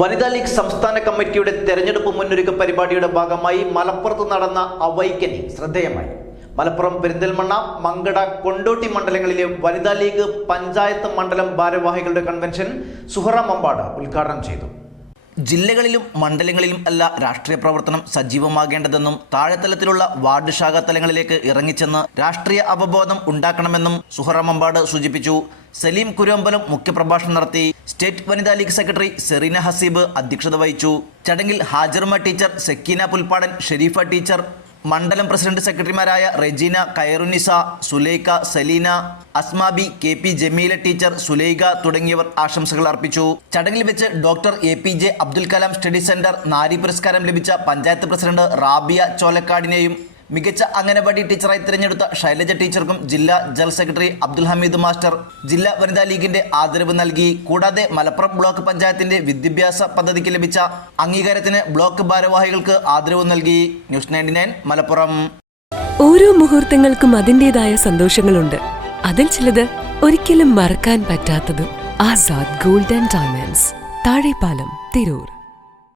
വനിതാ ലീഗ് സംസ്ഥാന കമ്മിറ്റിയുടെ തെരഞ്ഞെടുപ്പ് മുന്നൊരുക്ക പരിപാടിയുടെ ഭാഗമായി മലപ്പുറത്ത് നടന്ന അവൈക്കനി ശ്രദ്ധേയമായി. മലപ്പുറം പെരിന്തൽമണ്ണ മങ്കട കൊണ്ടോട്ടി മണ്ഡലങ്ങളിലെ വനിതാ ലീഗ് പഞ്ചായത്ത് മണ്ഡലം ഭാരവാഹികളുടെ കൺവെൻഷൻ സുഹറ മമ്പാട് ഉദ്ഘാടനം ചെയ്തു. ജില്ലകളിലും മണ്ഡലങ്ങളിലും അല്ല രാഷ്ട്രീയ പ്രവർത്തനം സജീവമാകേണ്ടതെന്നും താഴെത്തലത്തിലുള്ള വാർഡ് ശാഖാ തലങ്ങളിലേക്ക് ഇറങ്ങിച്ചെന്ന് രാഷ്ട്രീയ അവബോധം ഉണ്ടാക്കണമെന്നും സുഹറ മമ്പാട് സൂചിപ്പിച്ചു. സലീം കുരുവമ്പലം മുഖ്യപ്രഭാഷണം നടത്തി സ്റ്റേറ്റ് വനിതാ ലീഗ് സെക്രട്ടറി സെറീന ഹസീബ് അധ്യക്ഷത വഹിച്ചു. ചടങ്ങിൽ ഹാജർമ ടീച്ചർ സെക്കീന പുൽപ്പാടൻ ഷെരീഫ ടീച്ചർ മണ്ഡലം പ്രസിഡന്റ് സെക്രട്ടറിമാരായ Rejeena Khairunnisa Sulaikha Saleena Asmabi K P Jameela teacher Sulaikha തുടങ്ങിയവർ ആശംസകൾ അർപ്പിച്ചു. ചടങ്ങിൽ വെച്ച് doctor A P J Abdul Kalam study centre നാരി പുരസ്കാരം ലഭിച്ച പഞ്ചായത്ത് പ്രസിഡന്റ് റാബിയ ചോലക്കാടിനെയും മികച്ച അംഗനവാടി ടീച്ചറായി തിരഞ്ഞെടുത്ത ശൈലജ ടീച്ചർക്കും ജില്ലാ general secretary Abdul Hameed master ജില്ലാ വനിതാ ലീഗിന്റെ ആദരവ് നൽകി. കൂടാതെ മലപ്പുറം ബ്ലോക്ക് പഞ്ചായത്തിന്റെ വിദ്യാഭ്യാസ പദ്ധതിക്ക് ലഭിച്ച അംഗീകാരത്തിന് ബ്ലോക്ക് ഭാരവാഹികൾക്ക് ആദരവ് നൽകി. News ninety nine Malappuram. ഓരോ മുഹൂർത്തങ്ങൾക്കും അതിന്റെതായ സന്തോഷങ്ങളുണ്ട്. അതിൽ ചിലത് ഒരിക്കലും മറക്കാൻ പറ്റാത്തതും. Azad gold and diamonds. Thazhepalam Tirur.